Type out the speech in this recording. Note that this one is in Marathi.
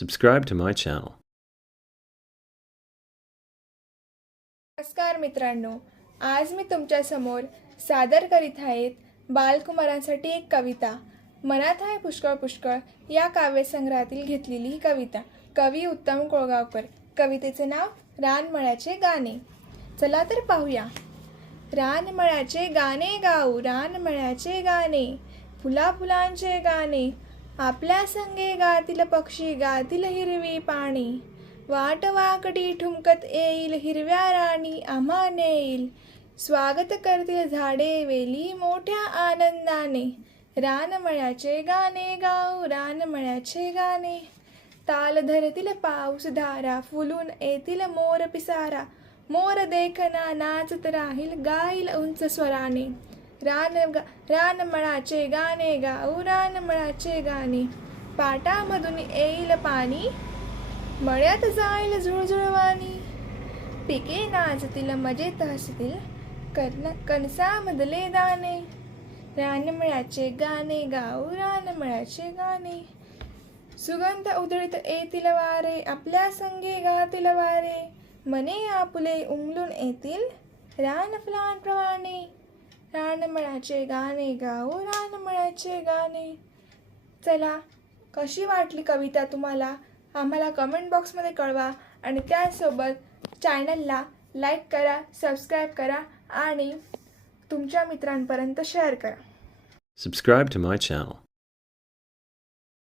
Subscribe to my channel. नमस्कार मित्रांनो आज मी तुमच्यासमोर सादर करीत आहेत बालकुमारांसाठी एक कविता. मनात आहे पुष्कळ पुष्कळ या काव्यसंग्रहातील घेतलेली ही कविता. कवी उत्तम कोळगावकर. कवितेचे नाव रानमळ्याचे गाणे. चला तर पाहूया. रानमळ्याचे गाणे गाऊ रानमळ्याचे गाणे. फुला फुलांचे गाणे. आपल्या संगे गातील पक्षी गातील हिरवी पाणी. वाट वाकडी ठुमकत येईल हिरव्या राणी आम्हा नेईल स्वागत करतील झाडे वेली मोठ्या आनंदाने. रानमळ्याचे गाणे गाऊ रानमळ्याचे गाणे. ताल धरतील पाऊस धारा फुलून येतील मोर पिसारा. मोर देखना नाचत राहील गाईल उंच स्वराने. रान गा रानमळाचे गाणे गाऊ रानमळाचे गाणे. पाटामधून येईल पाणी मळ्यात जाईल झुळझुळवाणी पिके नाचतील मजेत हसतील कर्ण कणसामधले दाणे. रानमळ्याचे गाणे गाऊ रानमळ्याचे गाणे. सुगंध उधळीत येतील वारे आपल्या संगे गातील वारे. मने आपुले उमलून येतील रान फुलांप्रमाणे. रानमळाचे गाणे गाऊ रानमळाचे गाणे. चला कशी वाटली कविता तुम्हाला? आम्हाला कमेंट बॉक्समध्ये कळवा आणि त्यासोबत चॅनलला लाईक करा सबस्क्राईब करा आणि तुमच्या मित्रांपर्यंत शेअर करा. Subscribe to my channel